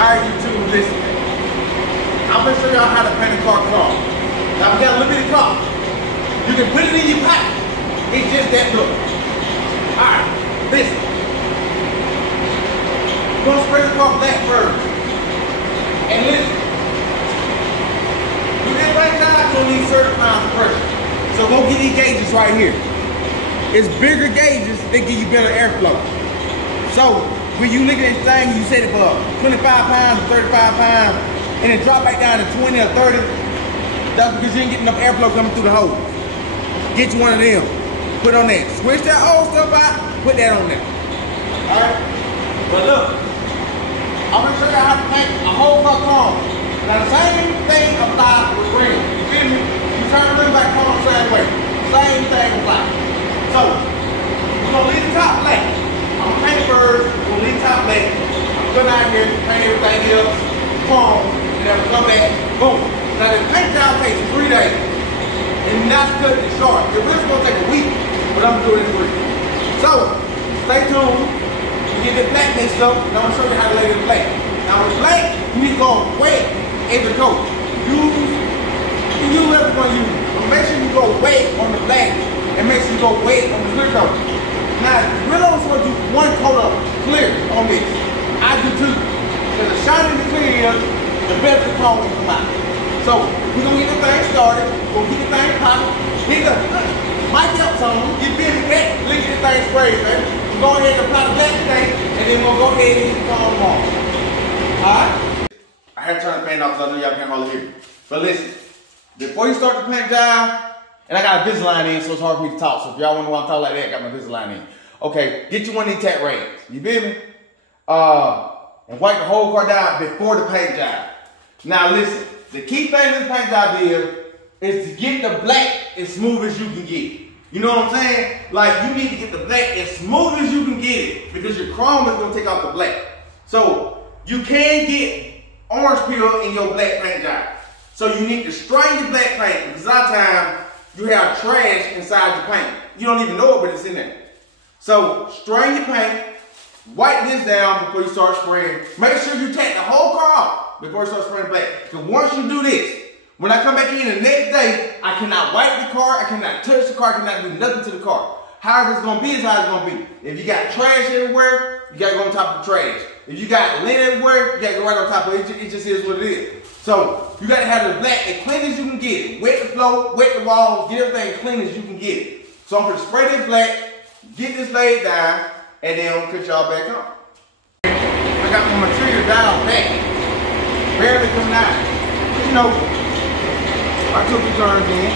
Alright, YouTube, listen. I'm gonna show y'all how to paint a car chrome. Now we got a little bit of chrome. You can put it in your pocket. It's just that look. Alright, listen. We're gonna spray the car black first. And listen. You get right now, you're gonna need certain pounds of pressure. So go get these gauges right here. It's bigger gauges that give you better airflow. So when you look at this thing, you set it for 25 pounds, 35 pounds, and then drop back down to 20 or 30. That's because you ain't getting enough airflow coming through the hole. Get you one of them. Put on that. Switch that old stuff out, put that on there. Alright? But look, I'm gonna show you how to paint a whole car chrome. Now the same thing applies with rims. You feel me? You turn the rim back on the same way. Same thing applies. So, we're gonna leave the top black. I'm gonna paint it first, we're gonna leave the top black. I'm gonna go down here, paint everything else, chrome, and then we'll come back, boom. Now the paint job takes 3 days. And that's cutting it short. It really gonna take a week, but I'm doing it in 3. So, stay tuned. You get the black mixed up, and I'm gonna show you how to lay the black. Now with black, you need to go wet every coat. Use whatever you're gonna use. But make sure you go wet on the black, and make sure you go wet on the clear coat. Now, you really only supposed to do 1 coat of clear on this. I do 2. Because the shinier the clear is, the better the chrome will come out. So, we're gonna get the thing started, we're gonna get the thing popping, hit the mic up some, get busy back, look at the thing sprayed, man. We'll go ahead and apply the black thing, and then we'll go ahead and hit the chrome on. Alright? I had to turn the paint off because I know y'all can't hardly hear me. But listen, before you start the paint job, and I got a Invisalign in, so it's hard for me to talk. So if y'all wonder why I'm talking like that, I got my Invisalign in. Okay, get you one of these tack rags. You feel me? And wipe the whole car down before the paint job. Now listen, the key thing in the paint job is to get the black as smooth as you can get it. You know what I'm saying? Like you need to get the black as smooth as you can get it because your chrome is gonna take off the black. So you can get orange peel in your black paint job. So you need to strain your black paint because a lot of times you have trash inside your paint. You don't even know it, but it's in there. So strain your paint, wipe this down before you start spraying. Make sure you take the whole car off before you start spraying black. Because once you do this, when I come back in the next day, I cannot wipe the car, I cannot touch the car, I cannot do nothing to the car. However it's gonna be is how it's gonna be. If you got trash everywhere, you gotta go on top of the trash. If you got lint everywhere, you gotta go right on top of it. It just is what it is. So you gotta have the black as clean as you can get it. Wet the floor, wet the walls, get everything clean as you can get it. So I'm gonna spray this black, get this laid down, and then I'm gonna cut y'all back on. I got my material down back, barely coming out. But you know, I took the turns in.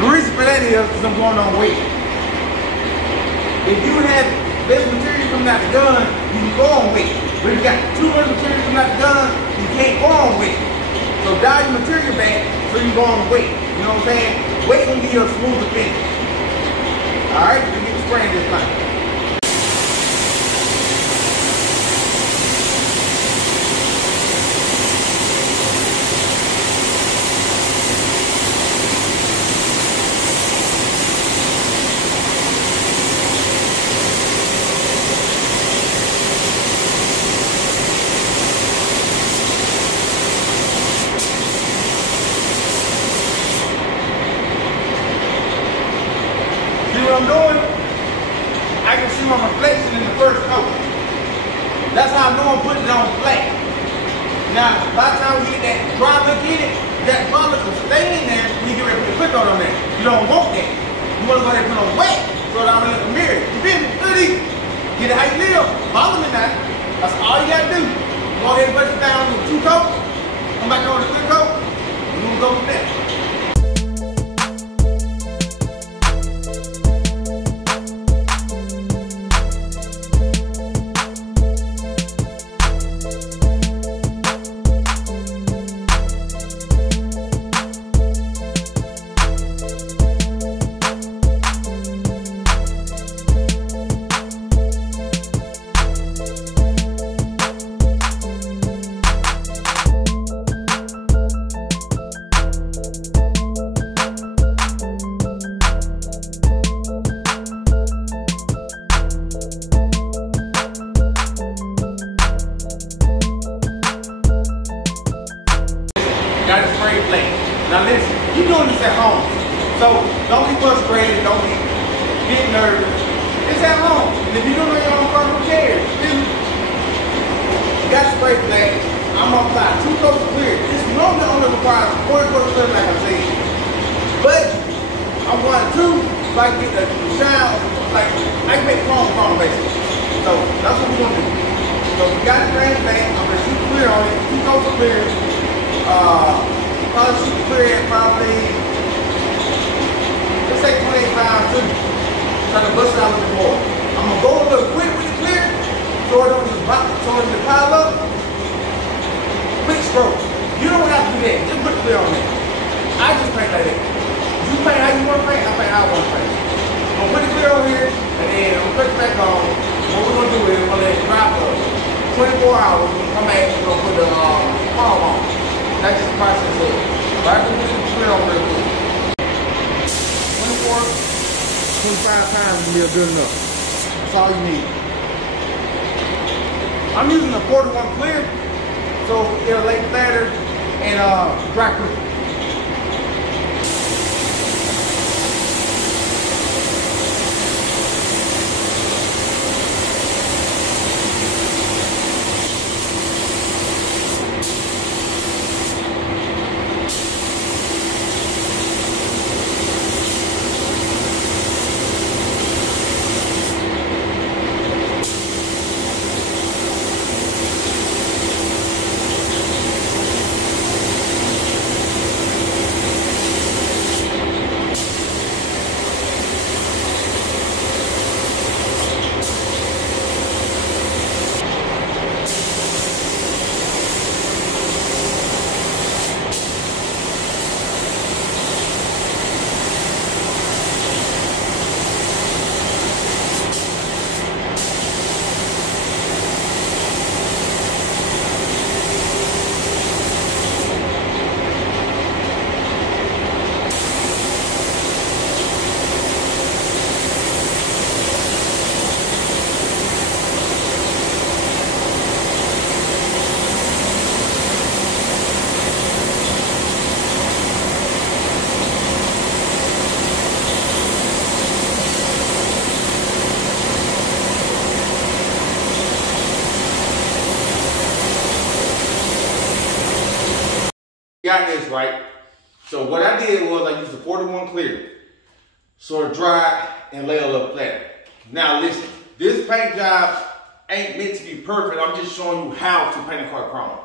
The reason for that is because I'm going on weight. If you have less material coming out the gun, you can go on weight. But if you got too much material coming out the gun, you can't go on weight. So dial your material back so you go on weight. You know what I'm saying? Weight will give you a smoother finish. Alright, we get the spraying this time. What I'm doing, I can see my reflection in the first coat. That's how I'm doing, putting it on flat. Now, by the time we get that dry look in it, that dry look will stay in there when you get ready to put the quick coat on there. You don't want that. You want to go ahead and put on wet so that I don't look in the mirror. You feel me? Good. Get it how you live. Follow me now. That's all you got to do. Go ahead and put it down with 2 coats. Come back on the quick coat. We're going to go from there. got it sprayed black. Now listen, you're doing this at home. So don't be frustrated, don't be getting nervous. It's at home. And if you don't know your own car, who cares? You got it sprayed black. I'm gonna apply 2 coats of clear. This normally only requires 1 coat of clear, like I said. But I'm going to, so I can get the shine, like I can make chrome basically. So that's what we're gonna do. So we got the drain back. I'm gonna shoot clear on it, 2 coats of clear. Probably shoot clear at probably, let's say 28 pounds too. Trying to bust it out a little more. I'm gonna go a little quick with the clear, so it don't just pile up. Quick stroke. You don't have to do that. Just put clear on it. I just paint like that. You paint how you want to paint, I paint how I want to paint. I'm gonna put the clear on here, and then I'm gonna put it back on. What we're gonna do is we're gonna let it dry for 24 hours. We're gonna come back and we're gonna put the foam on. That's just the process of it. But I can put the clear on real quick. 24, 25 times will be good enough. That's all you need. I'm using a 4-to-1 clear, so it'll lay flatter and dry quick. Got this right. So what I did was I used a 4-to-1 clear, so it dried and lay a little flat. Now listen, this paint job ain't meant to be perfect. I'm just showing you how to paint a car chrome.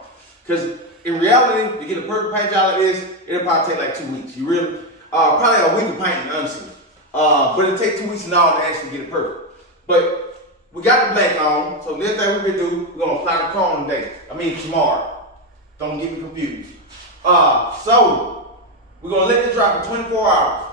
Because in reality, to get a perfect paint job like this, it'll probably take like 2 weeks. You really, probably a week of painting, honestly. But it'll take 2 weeks and all to actually get it perfect. But we got the black on, so this thing we're gonna do, we're gonna apply the chrome today. tomorrow. Don't get me confused. So we're gonna let this dry for 24 hours.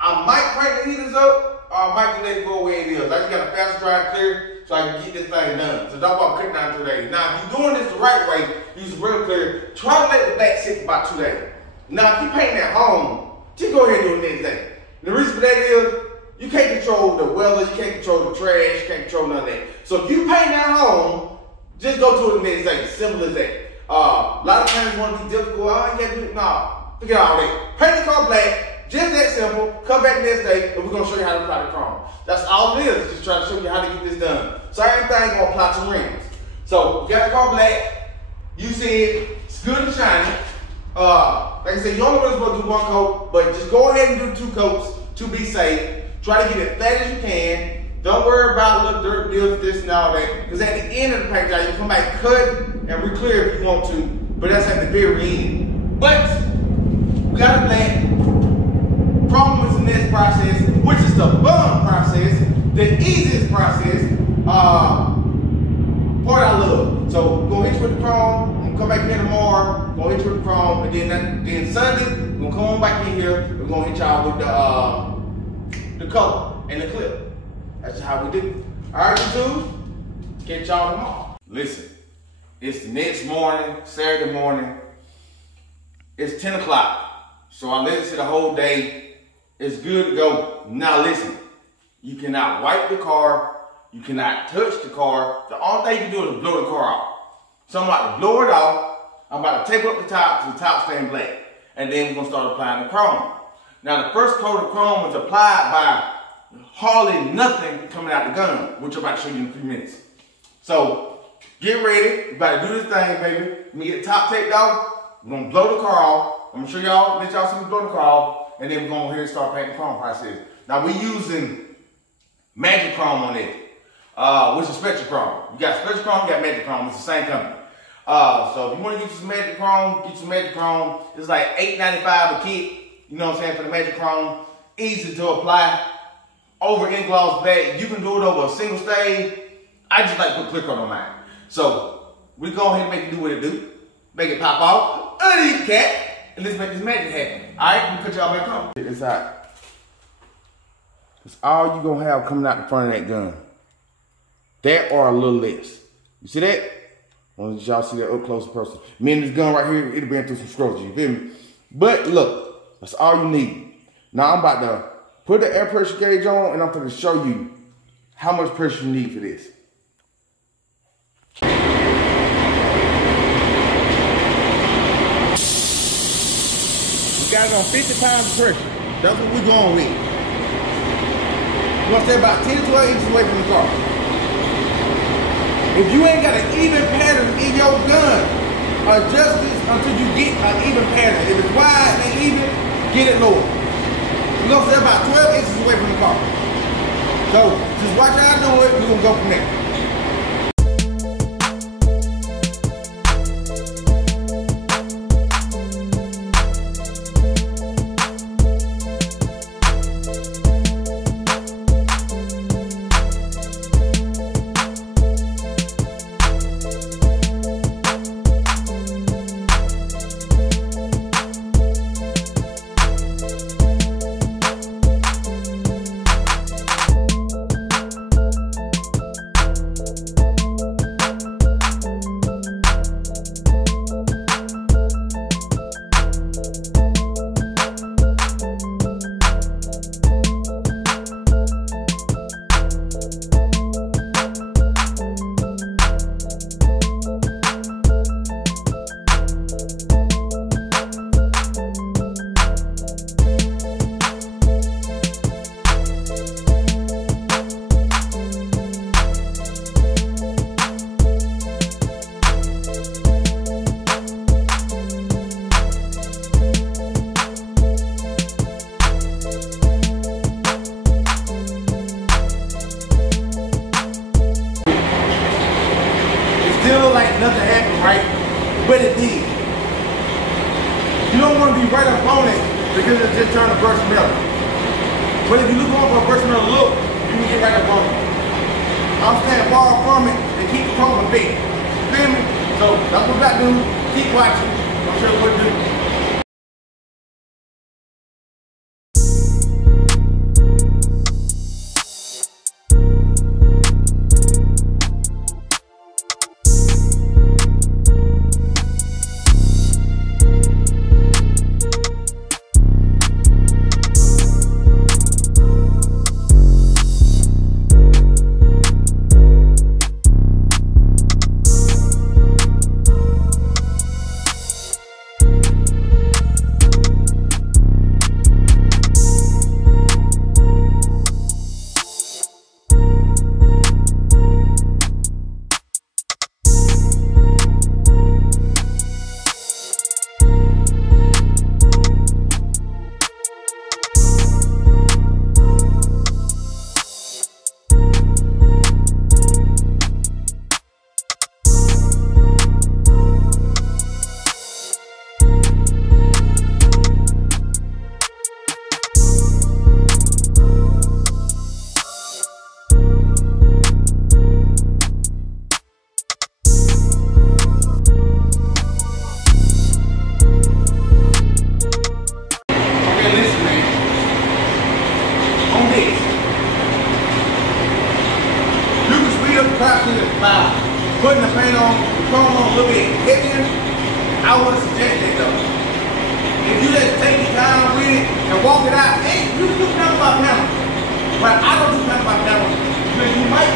I might crank the heaters up, or I might just let it go where it is. I just got a fast dry and clear so I can get this thing done. So don't want to cut down 2 days. Now, if you're doing this the right way, use real clear, try to let the black sit for about 2 days. Now, if you're painting at home, just go ahead and do it the next day. The reason for that is, you can't control the weather, you can't control the trash, you can't control none of that. So if you paint at home, just go to it the next day. Simple as that. A lot of times want to be difficult. Oh, you gotta do it. Nah, forget all that. Paint the car black, just that simple. Come back next day, and we're gonna show you how to apply the chrome. That's all it is. Just try to show you how to get this done. Same thing, gonna apply to rims. So we got the car black. You see it. It's good and shiny. Like I said, you only really supposed to do 1 coat, but just go ahead and do 2 coats to be safe. Try to get it flat as you can. Don't worry about little dirt deals, this and all that. Because at the end of the paint job, you come back, cut, and re-clear if you want to. But that's at the very end. But we got a black. Chrome is the next process, which is the bum process, the easiest process. Part I love. So we're gonna hit you with the chrome. I'm gonna come back here tomorrow. We're gonna hit you with the chrome, and then Sunday we're gonna come on back in here. We're gonna hit y'all with the color and the clip. That's just how we do it. All right, YouTube. Catch y'all tomorrow. Listen, it's the next morning, Saturday morning. It's 10 o'clock. So I let it sit a whole day. It's good to go. Now listen, you cannot wipe the car. You cannot touch the car. The only thing you can do is blow the car off. So I'm about to blow it off. I'm about to tape up the top so the top staying black. And then we're gonna start applying the chrome. Now the first coat of chrome was applied by hardly nothing coming out the gun, which I'm about to show you in a few minutes. So get ready, we're about to do this thing, baby. Let me get the top taped off. We're gonna blow the car off. I'm gonna show y'all, let y'all see me blow the car off, and then we're gonna go ahead and start painting the chrome process. Now we're using Magic Chrome on it, which is Spectra Chrome. You got Spectra Chrome, you got Magic Chrome, it's the same company. So if you want to get you some Magic Chrome, get you some Magic Chrome. It's like $8.95 a kit, you know what I'm saying, for the Magic Chrome. Easy to apply, over in-gloss black. You can do it over a single stain. I just like to put clear coat on mine. So we go ahead and make it do what it do. Make it pop off, underneath the cap, and let's make this magic happen. All right, we put y'all back on. Check this out. That's all you gonna have coming out the front of that gun. That or a little less. You see that? I want y'all see that up close and personal. Me and this gun right here, it'll been through some struggles, you feel me? But look, that's all you need. Now I'm about to put the air pressure gauge on, and I'm gonna show you how much pressure you need for this. We got it on 50 pounds of pressure. That's what we're going with. We're gonna stay about 10 to 12 inches away from the car. If you ain't got an even pattern in your gun, adjust this until you get an even pattern. If it's wide and even, get it lower. We're gonna stay about 12 inches away from the car. So just watch how I do it, we're gonna go from there. Still like nothing happened, right? But it did. You don't want to be right up on it because it just turned to brushed metal. But if you look over a brushed metal look, you can get right up on it. I'm staying far from it and keep the chrome big. Feel me? So that's what we got to do. Keep watching. I'm sure what to do. By putting the paint on, the chrome on a little bit heavier, I would suggest that though. If you just take your time with it and walk it out, hey, you can do nothing about panel. But I don't do nothing about panel because you might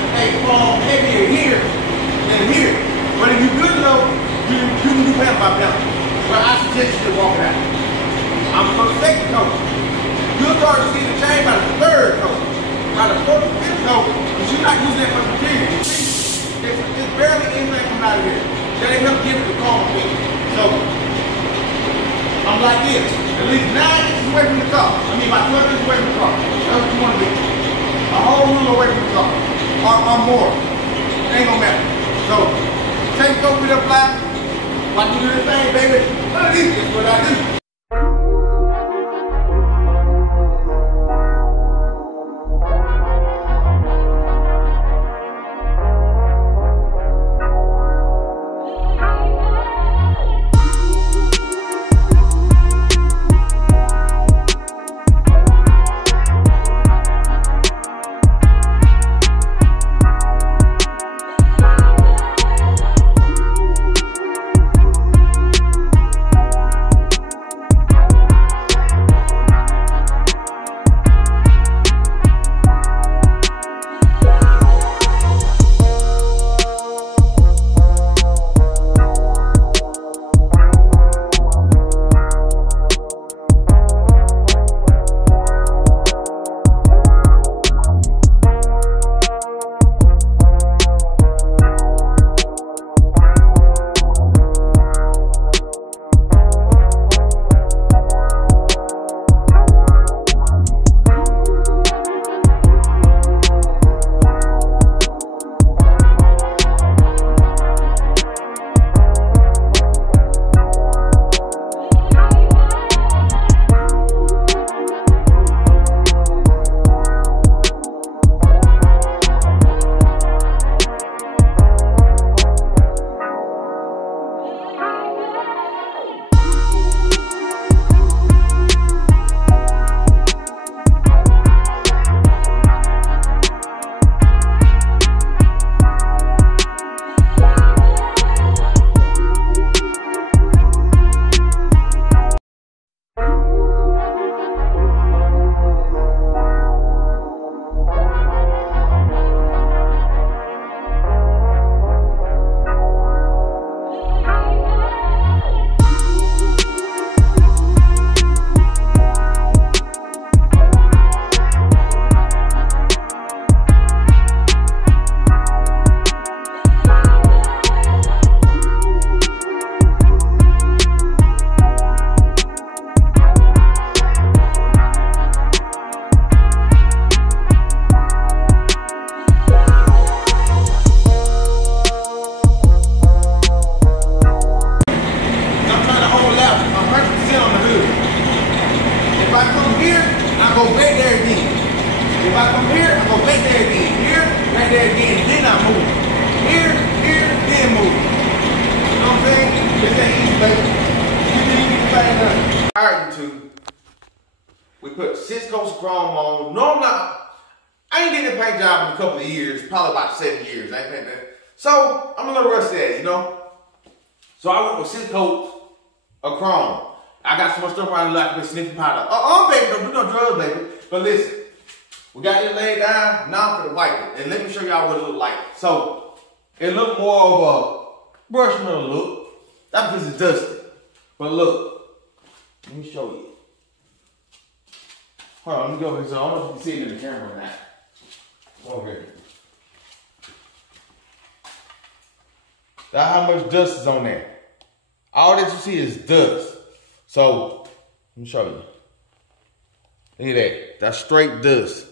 fall heavier here than here. But if you're good enough, you can do panel by panel. just still walking out. I'm from the second coat. You'll start to see the change by the third coat. By the fourth and fifth coat, but you're not using that much material. You see, it's barely anything coming out of here. That ain't help give it the chrome fit. So, I'm like this. At least 9 inches away from the car. I mean, about 12 inches away from the car. That's what you want to be. A whole rule away from the car. Or more. It ain't gonna matter. So, take coat with a fly. While you do this thing, baby, this is what I do. Alright, YouTube. We put 6 coats of chrome on. Normally, I ain't did a paint job in a couple of years, probably about 7 years. I ain't painted that. So, I'm a little rusty at it, you know? So, I went with 6 coats of chrome. I got so much stuff around the like with sniffing powder. Baby, don't do no drugs, baby. But listen, we got it laid down, now for the wipe it. And let me show y'all what it look like. So, it look more of a brush mill look. That's because it's dusty. But look, let me show you. Hold on, let me go over here so I don't know if you can see it in the camera or not. Over here. That's how much dust is on there. All that you see is dust. So, let me show you. Look at that. That's straight dust.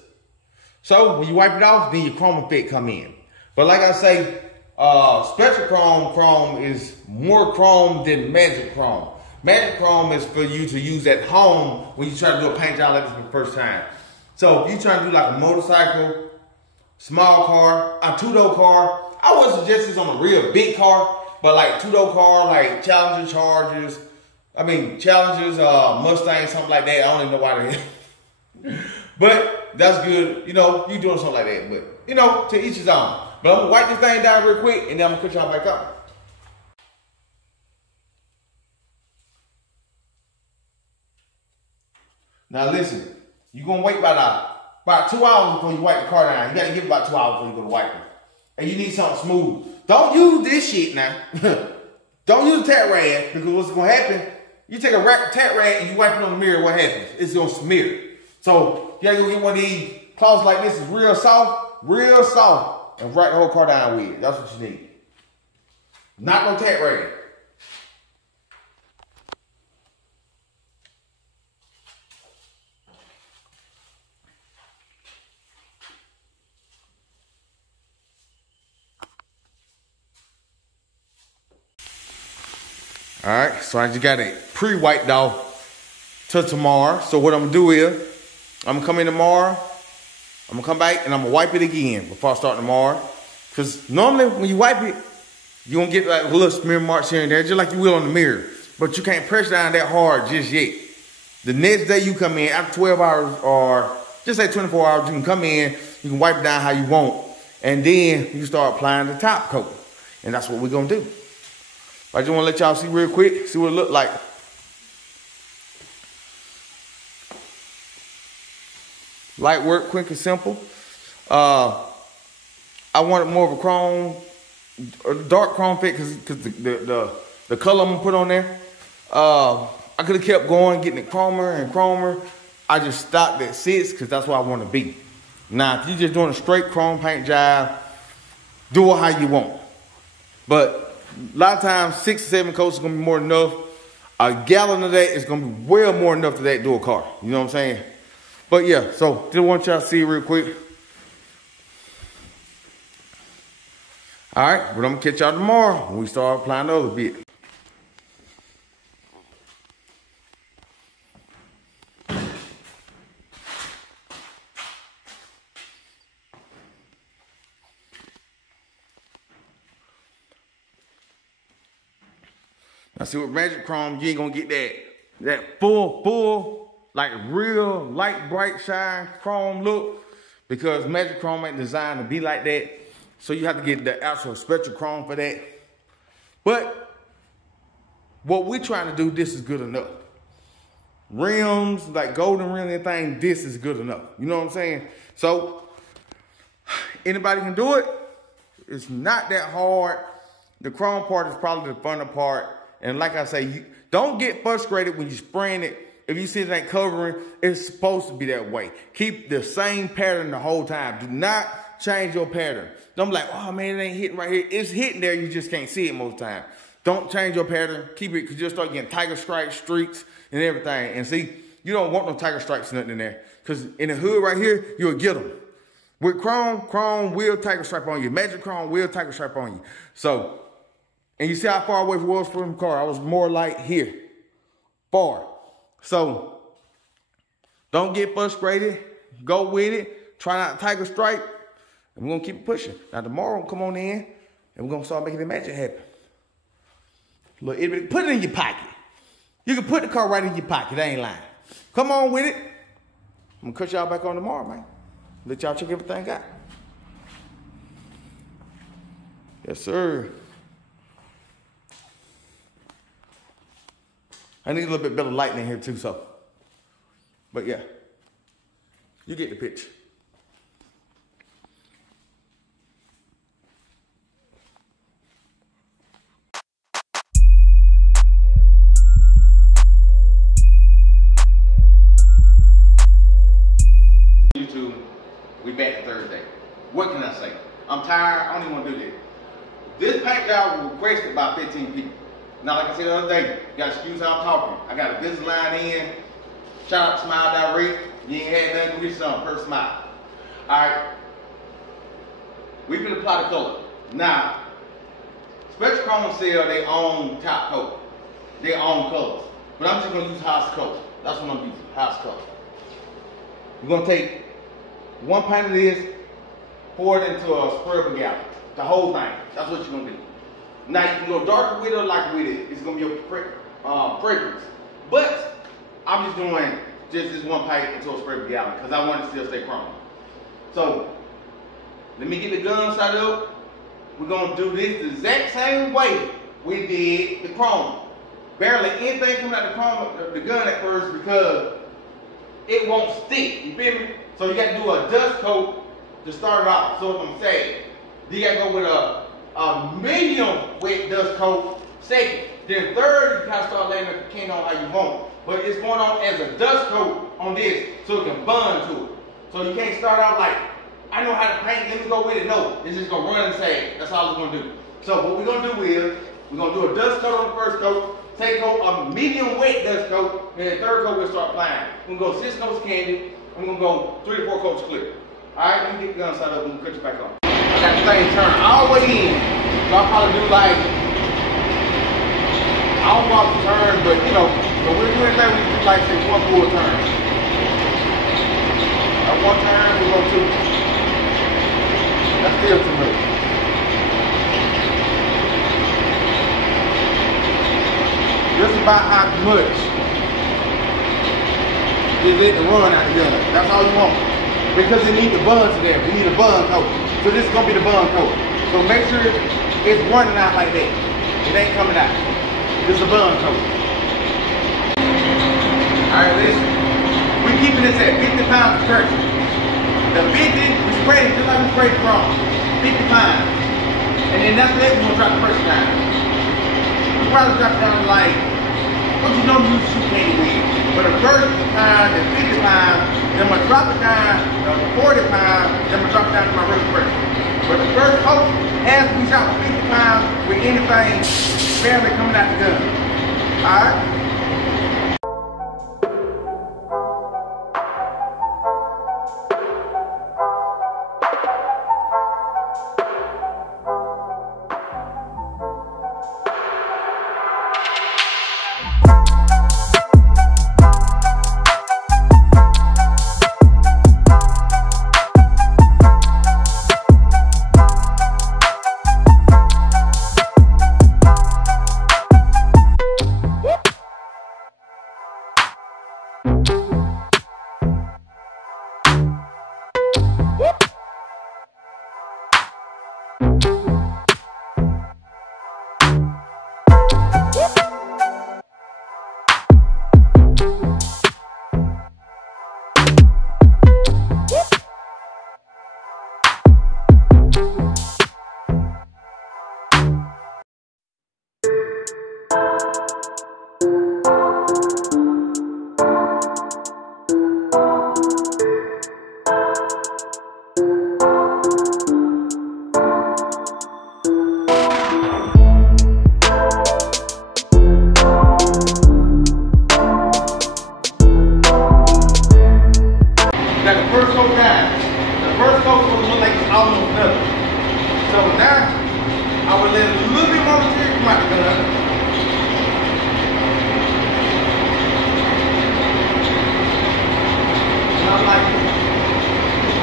So, when you wipe it off, then your chrome effect come in. But like I say, Spectra Chrome is more chrome than Magic Chrome. Magic Chrome is for you to use at home when you try to do a paint job like this for the first time. So, if you try to do like a motorcycle, small car, a two-door car, I would suggest this on a real big car, but like two-door car, like Challenger, Chargers, Mustangs, something like that. I don't even know why they but that's good. You know, you doing something like that. But, you know, to each his own. But I'm going to wipe this thing down real quick, and then I'm going to put y'all back up. Now listen, you're going to wait about 2 hours before you wipe the car down. You got to give it about 2 hours before you go to wipe it. And you need something smooth. Don't use this shit now. Don't use a tap rag, because what's going to happen, You take a tat rag and you wipe it on the mirror, what happens? It's gonna smear. So you gotta go get one of these cloths like this. It's real soft, and wipe the whole car down with it. That's what you need. Not no tat rag. All right, so I just got it pre-wiped off till tomorrow. So what I'm gonna do is, I'm gonna come in tomorrow, I'm gonna come back and I'm gonna wipe it again before I start tomorrow. Cause normally when you wipe it, you gonna get like little smear marks here and there, just like you will on the mirror. But you can't press down that hard just yet. The next day you come in, after 12 hours or just say 24 hours, you can come in, you can wipe it down how you want. And then you start applying the top coat. And that's what we're gonna do. I just want to let y'all see real quick, see what it look like. Light work, quick and simple. I wanted more of a chrome, a dark chrome fit because the color I'm gonna put on there. I could have kept going, getting it chromer and chromer. I just stopped at 6 because that's where I want to be. Now, if you're just doing a straight chrome paint job, do it how you want. But a lot of times, 6 or 7 coats is gonna be more than enough. A gallon of that is gonna be well more than enough to that do a car. You know what I'm saying? But yeah, so just want y'all to see it real quick. All right, but I'm gonna catch y'all tomorrow when we start applying the other bit. Now see with Magic Chrome, you ain't gonna get that full, like real light, bright, shine chrome look because Magic Chrome ain't designed to be like that. So you have to get the actual special chrome for that. But what we're trying to do, this is good enough. Rims, like golden rim and everything, this is good enough. You know what I'm saying? So anybody can do it. It's not that hard. The chrome part is probably the funner part. And like I say, don't get frustrated when you're spraying it. If you see it ain't covering, it's supposed to be that way. Keep the same pattern the whole time. Do not change your pattern. Don't be like, oh man, it ain't hitting right here. It's hitting there, you just can't see it most of the time. Don't change your pattern. Keep it, because you'll start getting tiger stripe streaks and everything. And see, you don't want no tiger stripes nothing in there. Because in the hood right here, you'll get them. With chrome will tiger stripe on you. Magic Chrome will tiger stripe on you. So, and you see how far away I was from the car? I was more like here, far. So, don't get frustrated. Go with it. Try not to tiger stripe. And we're going to keep pushing. Now, tomorrow, we'll come on in, and we're going to start making the magic happen. Look, put it in your pocket. You can put the car right in your pocket. I ain't lying. Come on with it. I'm going to cut y'all back on tomorrow, man. Let y'all check everything out. Yes, sir. I need a little bit better lighting in here too, so. But yeah, you get the picture. YouTube, we back Thursday. What can I say? I'm tired. I don't even want to do this. This paint job was requested by 15 people. Now, like I said the other day, you gotta excuse how I'm talking. I got a business line in. Shout out to Smile Direct. You ain't had nothing to get some per smile. Alright. We can apply the color. Now, Special Chrome sell their own top coat. Their own colors. But I'm just gonna use house color. That's what I'm using. House color. We're gonna take 1 pint of this, pour it into a sprayable gallon. The whole thing. That's what you're gonna do. Now you can go darker with it or lighter with it. It's gonna be a fragrance. But I'm just doing this 1 pint into a sprayable gallon because I want it to still stay chrome. So let me get the gun started up. We're gonna do this the exact same way we did the chrome. Barely anything coming out the chrome, the gun at first because it won't stick. You feel me? So you got to do a dust coat to start it off. So if I'm saying, you got to go with a medium wet dust coat second. Then third, you kind of start laying the king on how you want. But it's going on as a dust coat on this, so it can bond to it. So you can't start out like, I know how to paint, let me go with it. No, it's just gonna run and say, that's all it's gonna do. So what we're gonna do is, we're gonna do a dust coat on the first coat, take coat a medium wet dust coat, and the third coat we'll start applying. We're gonna go 6 coats candy, I'm gonna go 3 to 4 coats clear. All right, let me get the gun side up and cut you back on. I got the thing turned all the way in, so I'll probably do like, I don't want to turn, but you know, when we're doing that, we do like say 1 full turn. At 1 turn, we go 2. That's still too much. Just about how much is it to run out the gun. That's all you want. Because it needs the bun to there. We need a bun coat. So this is gonna be the bun coat. So make sure it's running out like that. It ain't coming out. This is a bun coat. Alright, listen. We're keeping this at 50 pounds of pressure. The 50, we spray it just like we sprayed the wrong. 50 pounds. And then after that, we're gonna drop the pressure down. We probably drop it down to like, what you know you shoot candy with. But the first time, the 50 pounds, then I'm gonna drop it down to 40 pounds, then I'm gonna drop it down to my regular pressure. But the first coat has to be shot with 50 pounds with anything barely coming out the gun. Alright?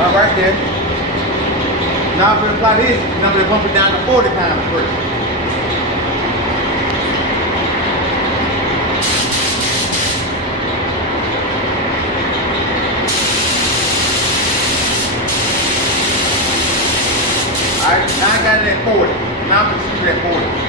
Right there. Now I'm going to apply this, and I'm going to bump it down to 40 pounds first. Alright, now I got it at 40. Now I'm going to shoot it at 40.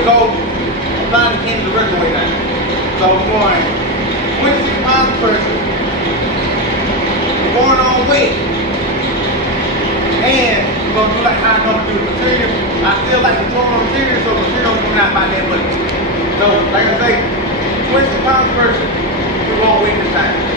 to go apply the Kenny the regular way now. So we're going 26 pounds of pressure. We're going on weight. And we're going to do like how I normally do the material. I still like controlling the material, so the material coming out by that much. So, like I say, 26 pounds of pressure. We're going weight this time.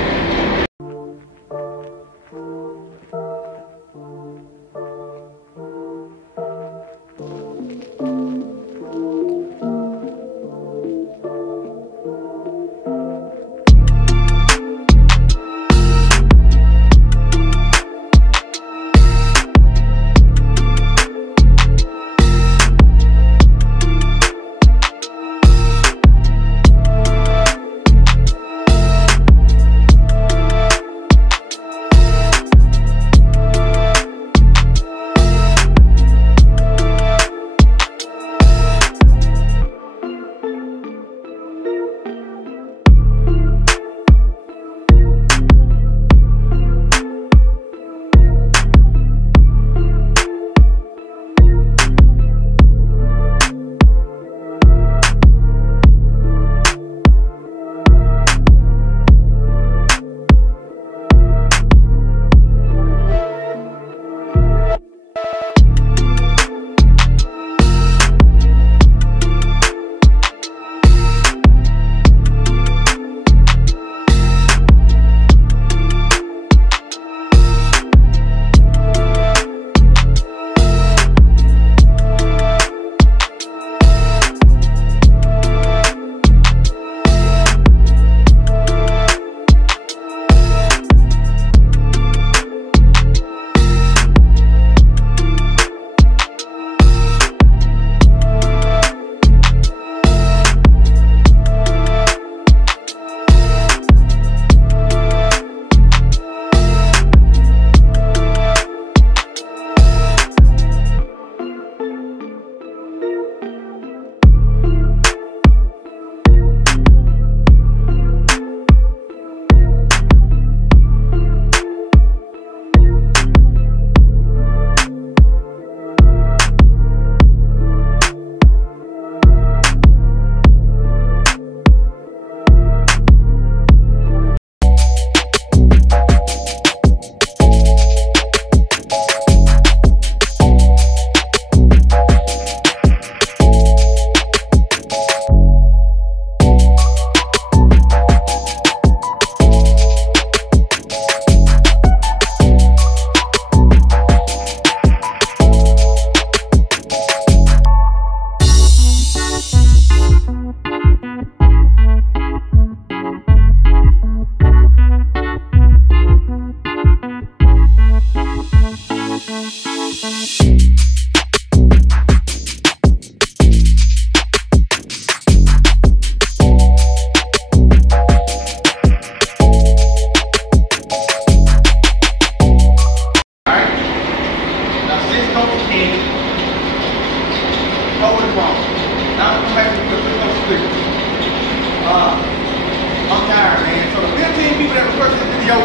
I'm tired, man. So the 15 people that requested the video,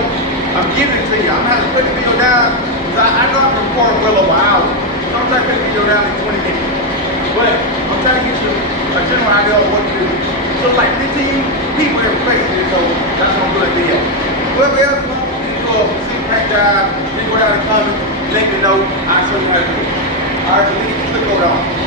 I'm giving it to you. I'm gonna have to put the video down because I know I can record well over an hour. So I'm trying to put the video down in 20 minutes. But I'm trying to get you a general idea of what to do. So it's like 15 people that requested it, so that's what I'm gonna do. Whoever else wants to do a sit back job, leave it out in the comments, let me know. I'll show you how to do it. Alright, so let's get the code on.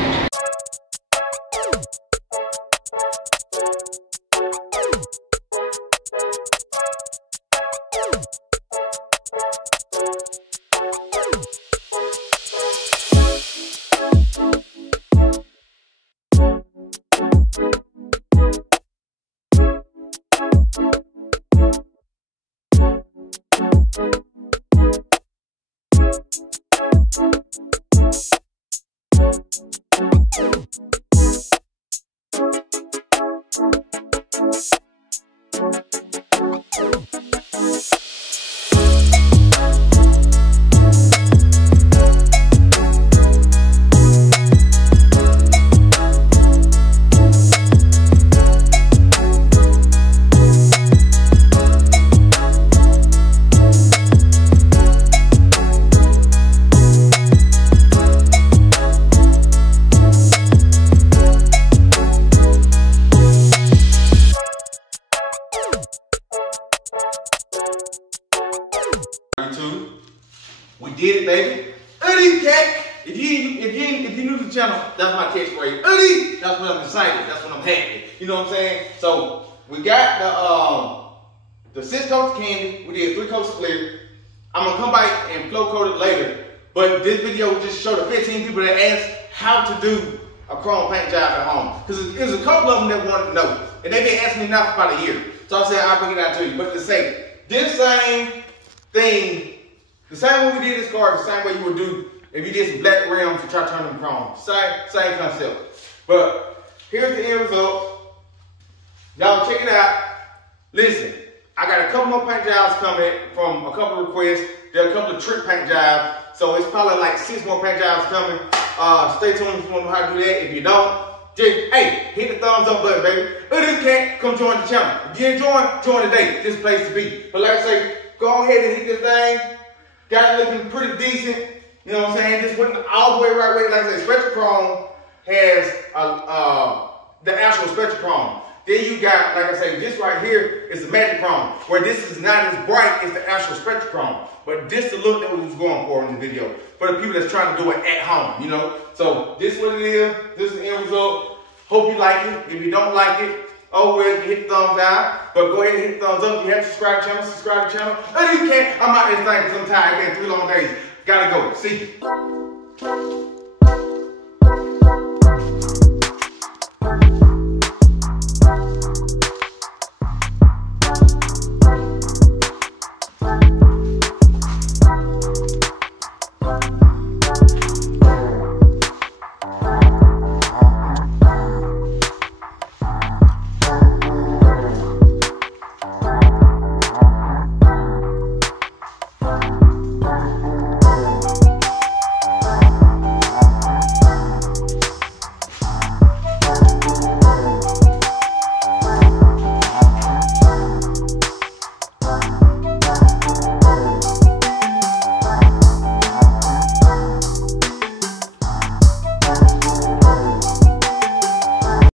YouTube channel, that's my catchphrase. Uddy, that's when I'm excited. That's when I'm happy. You know what I'm saying? So we got the 6 coats of candy. We did 3 coats of clear. I'm gonna come back and flow coat it later. But this video will just show the 15 people that asked how to do a chrome paint job at home. Because there's a couple of them that wanted to know. And they've been asking me now for about a year. So I said I'll bring it out to you. But to say, this same thing, the same way we did this car, the same way you would do if you did some black rims to try to turn them chrome. Same concept. But here's the end result. Y'all check it out. Listen, I got a couple more paint jobs coming from a couple of requests. There are a couple of trick paint jobs. So it's probably like 6 more paint jobs coming. Stay tuned if you want to know how to do that. If you don't, just, hey, hit the thumbs up button, baby. If you can't, come join the channel. If you ain't join today. This place to be. But like I say, go ahead and hit this thing. Got it looking pretty decent. You know what I'm saying? Just went all the way right way. Like I say, Spectra Chrome has the actual Spectra Chrome. Then you got, like I say, this right here is the Magic Chrome, where this is not as bright as the actual Spectra Chrome. But this the look that we was going for in the video. For the people that's trying to do it at home, you know? So this is what it is. This is the end result. Hope you like it. If you don't like it, oh well, you hit the thumbs down. But go ahead and hit the thumbs up. If you haven't subscribed to the channel, subscribe to the channel. If you can't, I'm out this thing because I'm tired. It's been 3 long days. Gotta go. See you.